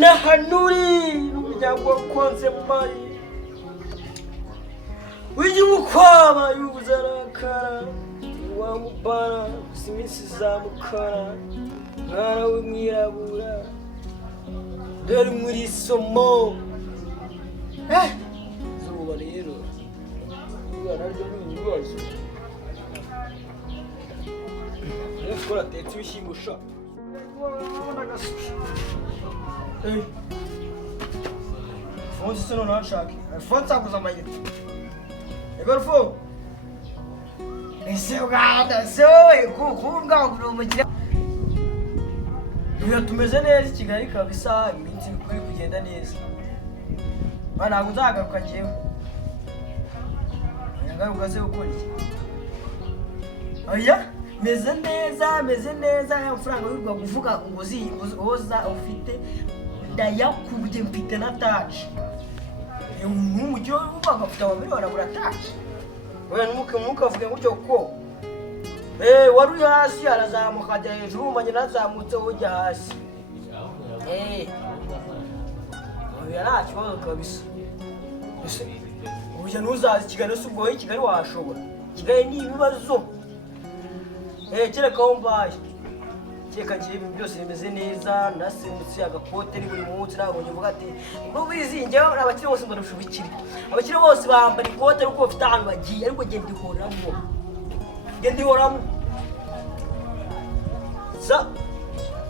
nahanuri n'umuryango wakonze mari w'igibukwaba y'ubuzarakara wamubara gusa iminsi zamukara mwana w'umwirabura dore muri somo zuba rero zuba naryo ni ibibazo Ora tetse ibishyimbo sha Fonse se non achake. Fonse abuza amayeri. Agora fo. Ese uganda sowe kukunga kurumukira. Niyo tumeze neza Kigali kabisa iminsi bikwiye kugenda neza. Bana uzagaruka jewe. Yagaruka se ukora iki? Oya meze neza amafaranga y'urwa kuvuga ngo uzoza ufite ndayakubye mfite na touch umujyo uvuga afite ababiri barabura touch we numuke avuge ngutyo ko wari hasi arazamuka ajya hejuru umanye nazamutse ujya hasi oya nta kibazo kabisa uburyo ntuzazi Kigali subwo Kigali washobora Kigali ni ibibazo kereka aho mbaye kereka ngiye ibintu byose bimeze neza nasimutse agakote ni buri munsi ntabwo ngivuga ati nubizi njyewe abakire bose mbarusha ubukire abakire bose bambara ikote ariko bafite ahantu bagiye ariko genda ihoramo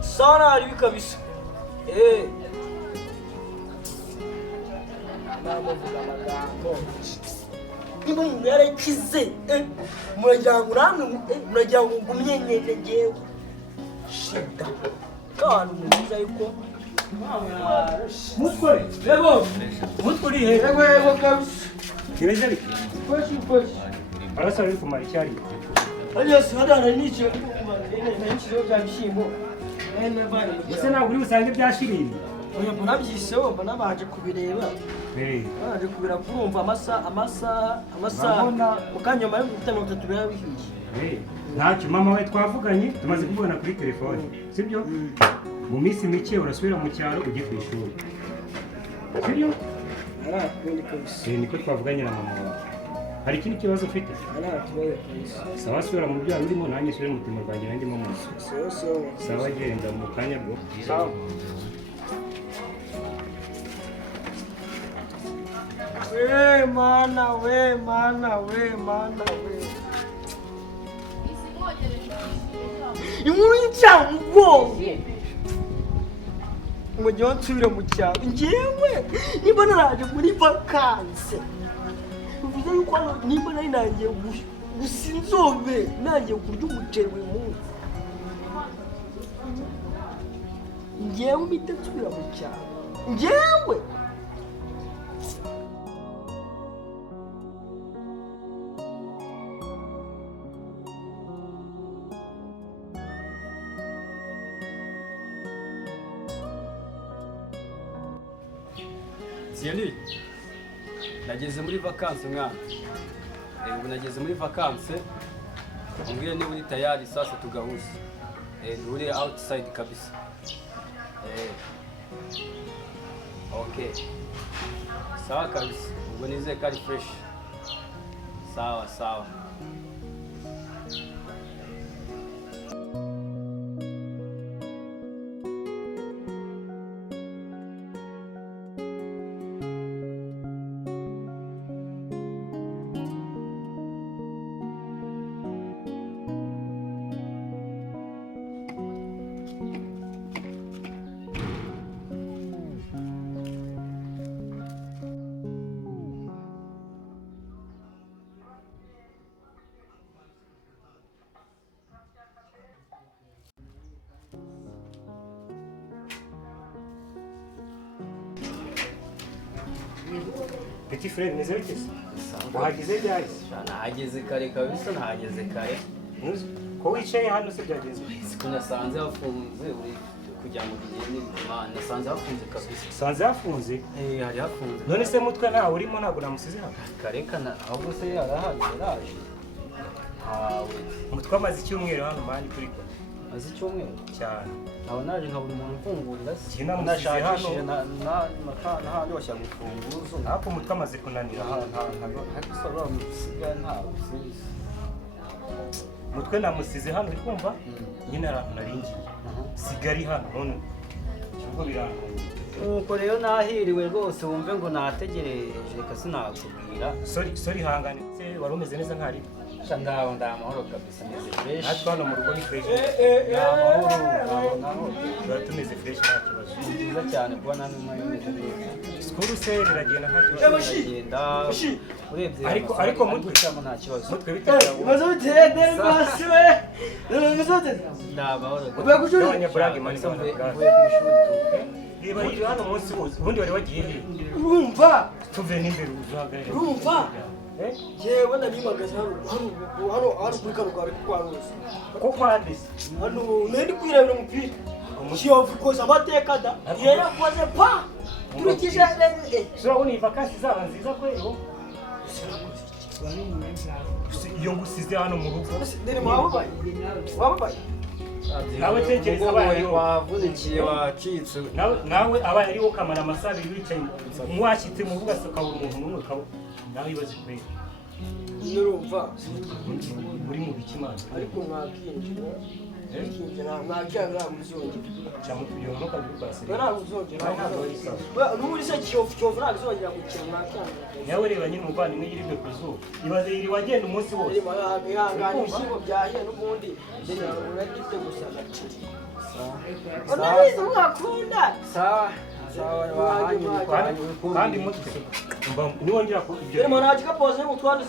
sana ari bikabisa namuvuga amagambo niba umuntu yarakize murajyango namwe murajyango ngumye nyene ngewe shida kandi mwiza yuko Mutwe yego Mutwe ri yego kabisa kireze ari poshi arasa ari kumara cyari Alias hadana nicho n'ikiro bya bishimbo n'abana ese ntabwo uri usange byashirira oya mbona byiseho mbona baje kubireba baje kubira kurumva amasa mukanyoma yo 3 biba bihiye ntacyo mama we twavuganye tumaze kuvugana kuri telefone sibyo mu minsi mike urasubira mu cyaro ujye ku ishuri sibyo niko twavuganye na mama wawe hari ikindi kibazo ufite sawa sura mu byaha ndimo nanjye sura mu mutima rwanjye ndimo mu sawa genda mu kanya bwo sawa mana we inkuru y'icyango umujyi wansubira mu cyaro njyewe niba naraje muri Vacance bivuze yuko niba nari nangiye gusa inzobe nangiye kurya umuceri buri munsi njyewe mpita nsubira mu cyaro njyewe Thierry, nageze muri Vacance mwana. Ubu nageze muri Vacance. Umbwire niba uri tayari sasa tugahuze. Uri outside kabisa. Okay. Sawa kabisa. Ubwo nize kari fresh. Sawa. Petit frère meze bite wahageze ryari Nahageze kare kabisa nahageze kare ko wicaye hano se byagenze nasanze hafunze uri kugira ngo bigende bituma nasanze hafunze kabisa sanze hafunze hari hafunze none se Mutwe nawe urimo ntabwo namusize hano karekana ahubwo se yarahageraje Mutwe amaze icyumweru hano mani kuri ko azi icyumweru cyane aba naje nkabura umuntu mfungurira Njye namusize hano. nashakishije n'ahandi washyira urufunguzo ariko umutwe amaze kunanira ntagisora musigaye ntawe sinzi umutwe namusize hano uri kumva nyine ahantu naringiye sigari hano none cyangwa birangoye nuko rero nahiriwe rwose wumve ngo nategereje reka sinakubwira sorry hanganitse wari umeze neza nkari ngaho ndamahoro kabisa meze fresh natwe hano mu rugo ni fresh ndamahoro tuba tumeze fresh nta kibazo ni byiza cyane kuba namwe mwari meze neza sikuru se biragenda nta kibazo biragenda urebye ariko mutwe nta kibazo mutwe bitegereje Umaze utendere basi we. Umaze utendere. ndamahoro Uvuye ku ishuri? abanyaburage mani mvuye ku ishuri reba iri hano munsi wose ubundi wari wagiye he Urumva? tuve n'imbere uzahagarare Urumva? Jewe nabimagaze hano kuri kano kari kwaruzi. ko kwandise Hano nari kwirebera umupira. Kiyovu koza amateka da. Yera koze pa. Turikije urabona iyi vakansi zaba nziza kwero iyo ngusize hano mu rugo Ndere mwababaye. Wababaye. nawe tekereza abaye wavunikiye wacitse nawe abaye ariwo kamara amasaha abiri wicaye mwashyitse mu rugo ukabura umuntu n'umwe ukaba nawe ibaze kubera Urumva? muri mu bikimana Ariko mwakinjira. Kinjira mwakira muzongera. cyangwa tugiye no kabiri kwasira Bera muzongera. N'uri se kiyovu nagizongera gukina mwakira. nawe reba nyine umuvandimwe yiribwe ku zuba ibaze yiri wagenda umunsi wose Ihangane ibishyimbo byahiye n'ubundi uragifite gusa sawa unabizi mwakunda sawa kandi mutwe niwongera ku ibyo rero mwana wacu kapoze mu twandi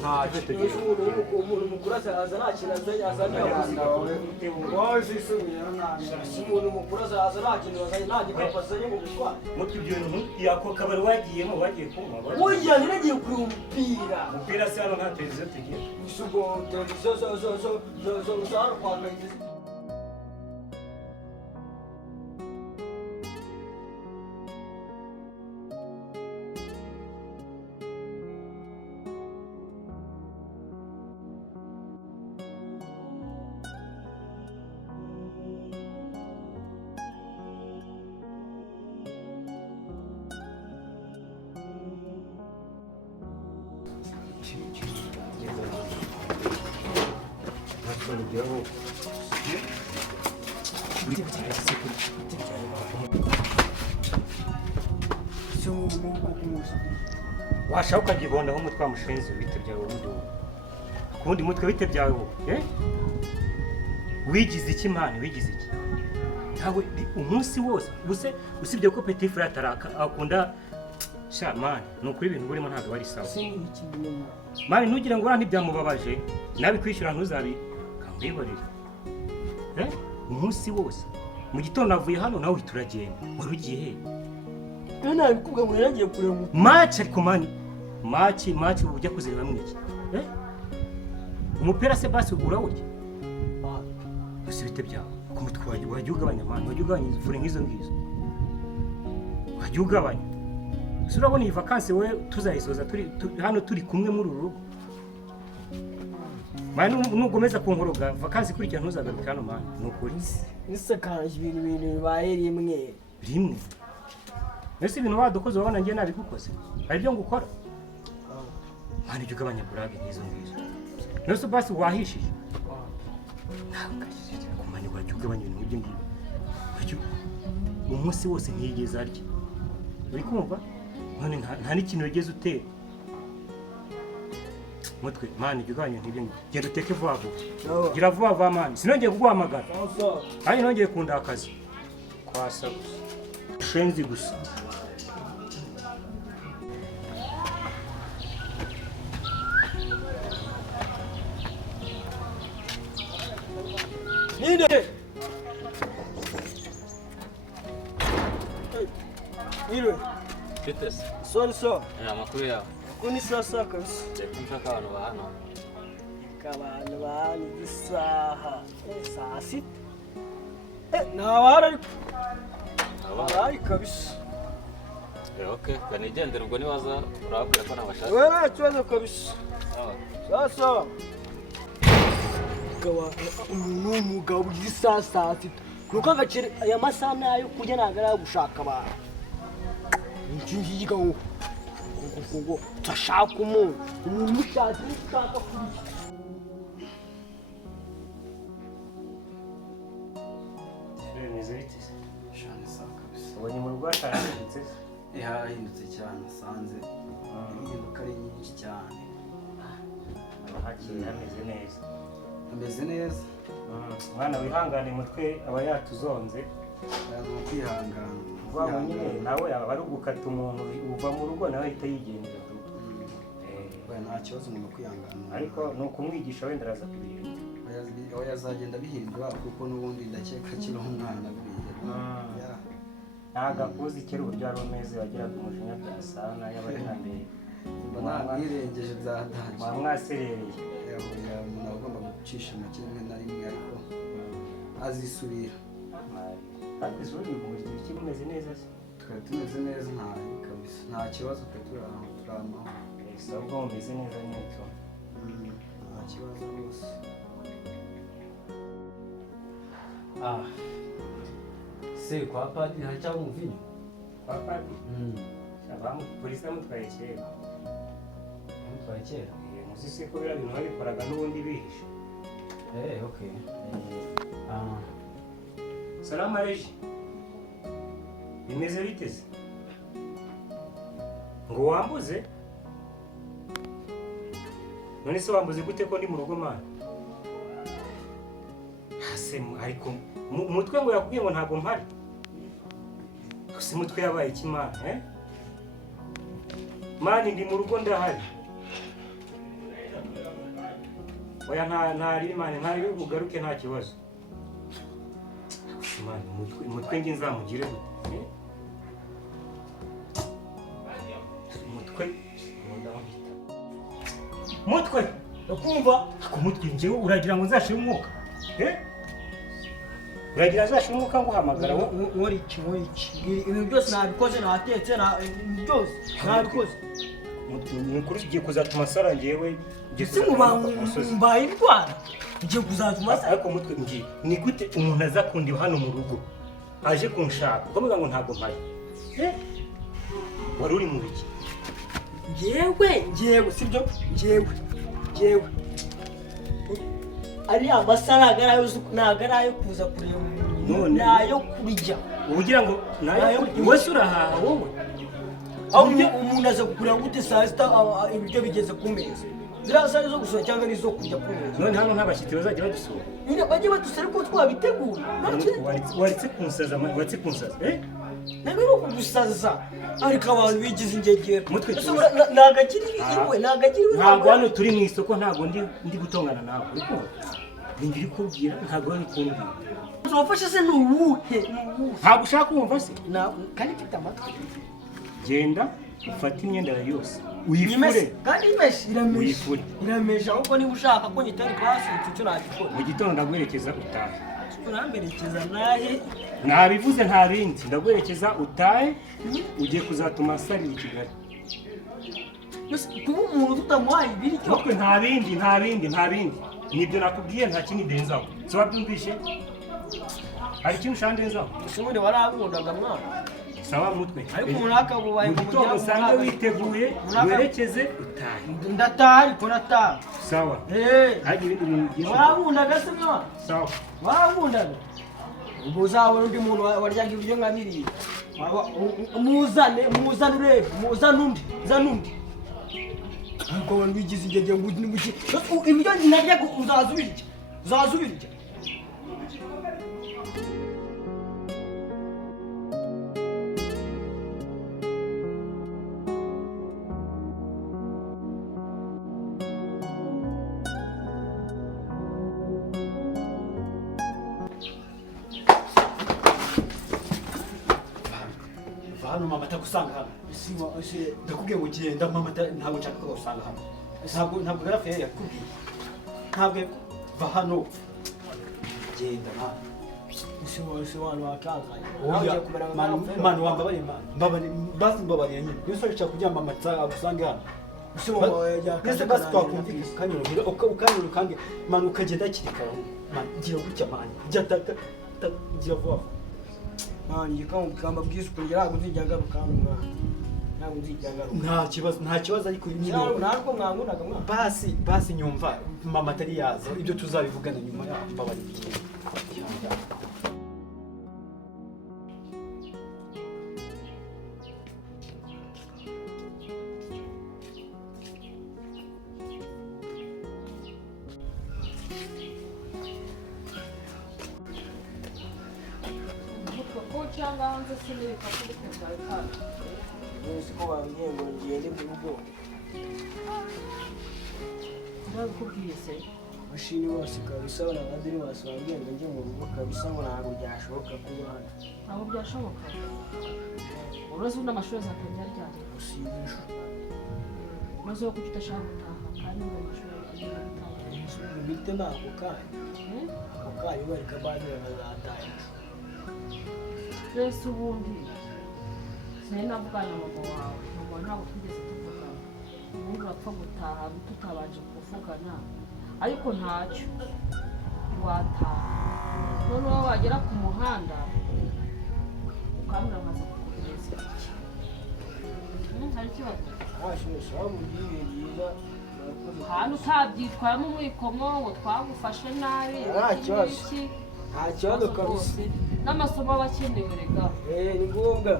ntacyo umuntu mukuru azaza nta kintu azanye abana wawe zisubira umuntu mukuru azaza nta kintu azanye nta gikapu azanye mu gutwara mutwe ibyo bintu yako kabari wagiyemo wagiye kunywa oya niragiye kureba umupira se hano nta televiziyo tugira isugo televiziyo zo hano kwa kayitesi washaka ukagihondaho umutwe wamushenzi bite byawe ubundi kundi mutwe bite byawe wigize iki mani wigize iki ntabwo umunsi wose usibye ko petit frère ataraka akunda sha mani ni ukuri ibintu burimo ntabwo bari sawa mani ntugire ngo urane ibyamubabaje nabi kwishyura ntuzabi kambihorere umunsi wose mu gitondo navuye hano nawe uhita uragenda wari ugiye he nta bikubwa ngo naragiye kureba match ariko mani match ubu ujya kuzireba mwiki umupira se basi urawurya basi bite byawe ku mutwe wajya ugabanya mani wajya ugabanya izifure nk'izo ngizo wajya ugabanya ese urabona iyi vakansi we tuzayisoza hano turi kumwe muri uru rugo mani nugomeza kunkoroga vakansi ikurikira ntuzagaruke hano mani ni ukuri nisakanje ibintu bibaye rimwe mbese ibintu wadukoze wabona njye nabigukoze hari ibyo ngukora mani ibyo ugabanya burage nk'izo ngizo nose basi wahishije kumani wajya ugabanya ibintu nk'ibyo ngibyo umunsi wose ntiyigeze arya uri kumva none nta n'ikintu wigeze utera mutwe mani ibyo ugabanya nk'ibyo ngibyo genda uteke vuba vuba gira vuba vuba mani sinongeye kuguhamagara kandi nongeye kundakaza kwasa gusa shenzi gusa ninde Nirwe Peters so amakuru yawe kuni sasa kabisa nshaka abantu ba hano abantu bani isaha saa sita ntabara ariko abari kabisa okay banigendera ubwo nibaza urabwira ko nabashaka wewe nta kibazo kabisa sasa umuntu w'umugabo ugize saa sita nuko agaciro aya masaha nayo kurya ntabwo ari ayo gushaka abantu ngiga ngo turashaka umuntu mushatse ushaka kurya ubonye mu rugo hatahindutse harahindutse cyane asanze impinduka ari nyinshi cyane hakiri hameze neza ameze neza umwana wihangane Mutwe aba yatuzonze ni kwihangana uvuga ngo nyine nawe aba ari ugukata umuntu uva mu rugo nawe ahita yigendera nta kibazo umuntu kwihangana ariko ni ukumwigisha wenda araza kubihindura aho yazagenda bihindura kuko n'ubundi ndakeka akiri umwana buriya ntabwo akuzi kera uburyo wari umeze wagiraga umujinya byasana y'abari na mbere mbona mwirengeje bya danje mwaserereye umuntu agomba gucisha make rimwe na rimwe ariko azisubira kandi isuri umubiri ukiri umeze neza se twari tumeze neza kabisa nta kibazo twe turi amahoro ahubwo mumeze neza nyine nta kibazo rwose se kwa padiri haracyari umuvinyu kwa padiri polisi yamutwaye kera yamutwaye kera muzi se ko biriya bintu babikoraga n'ubundi bihishe okay salama reji bimeze biteze ngo wambuze none se wambuze gute ko ndi mu rugo mana ariko Mutwe ngo yakubwiye ngo ntabwo mpari gusa Mutwe yabaye iki mana mani ndi mu rugo ndahari oya ntari mani ntari bugaruke nta kibazo mani Mutwe nge nzamugire gute Mutwe ukumva ako Mutwe ngewe uragira ngo nzashire umwuka uragira nzashire umwuka nguhamagara nkora iki ibi byose nabikoze natetse byose nabikoze mukuru ugiye kuzatuma sara ngewe ese mbaye indwara ugiye kuzatuma sara ariko Mutwe ngiye ni gute umuntu aza kundiba hano mu rugo aje kunshaka ukavuga ngo ntabwo mpari wari uri mu biki ngewe sibyo ngewe ariya masaha ntabwo ari ayo kuza kureba umuntu ni ayo kurya ugira ngo nayo wese urahaha wowe aho umuntu aza kugura gute saa sita ibiryo bigeze ku meza ziriya saa zo gusura cyangwa n'izo kurya ku meza none hano nta bashyitsi bazajya badusura nyine bajye badusura ariko twabitegura waretse kunsaza ntabwo ari ukugusaza ariko abantu bigize ingegera Mutwe ntabwo akiri iwe ntabwo hano turi mu isoko ntabwo ndi gutongana nawe ariko ndiri kubwira ntabwo ari kumbwira uzofashe se ni uwuhe ntabwo ushaka kumva se kandi mfite amatwi genda ufate imyenda yawe yose uyifure kandi iramesha ahubwo niba ushaka ko nyitari kwasutse icyo nagikora mu gitondo ndaguherekeza utahe uramberekeza nahe nabivuze nta bindi ndaguherekeza utahe ugiye kuzatuma asarira i Kigali kuba umuntu tutamuhaye ibiryo Mutwe nta bindi nibyo nakubwiye nta kindi ndenzaho so wabyumvishe hari ikintu ushaka ndenzaho ese ubundi warakundaga mwana sawa Mutwe ariko umuntu akabubaye mu gitondo usange witeguye werekeze utahe ndataha ariko nataha sawa hajya ibindi bintu byinshi warakundaga se mwana sawa warakundaga ubwo uzabona undi muntu waryaga ibiryo nka biriya muzane urebe zana undi ariko abantu bigize ingege ngo ibiryo naryaga uzaza ubirya hano mama atagusanga hano ndakubwiye ngo genda mama ntabwo nshaka ko usanga hano ntabwo garafe yakubwiye ntabwo va hano genda ese wanu wakazanye manu wambabariye basi mbabariye nyine niba ushaka kugira mama agusange hano Ese mama yajya Ese basi twakumvika ukanyorohera ukanyorohera kandi man ukagenda kirikara man gira gutya man gira vuba man yikamba bwiza kugira ngo nzijyagaruka hano mwana ntabwo nzijyagaruka nta kibazo ariko ntabwo mwangunaga mwana basi nyumva mama atari yaza ibyo tuzabivugana nyuma yaho mbabari bigiye cyangwa hanze sinibika kuri Vacance. Nzi ko wambwiye ngo ngende mu rugo. Ndabikubwiye se. Mashini wose kabisa n'abadiri bose bambwiye ngo njye mu rugo kabisa ngo ntabwo byashoboka kuba hano. Ntabwo byashoboka. Urazi n'amashuri azatangira ryari? Usibisho. Maze yo kuki utashaka gutaha kandi ngo amashuri agiye gutaha. Bite nako kandi. Ako kandi bari kabadira bazataha. Mbese ubundi sinari navugana na mama wawe mama ntabwo twigeze tuvugana ubundi urapfa gutaha tutabanje kuvugana ariko ntacyo wataha noneho wagera ku muhanda ukambwira nkaza kukugereza hari ikibazo kandi utabyitwaramo umwikomo ngo twagufashe nabi nta kibazo kabisa n'amasomo aba akenewe rega ni ngombwa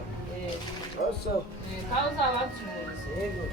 kandi uzabansuhuze yego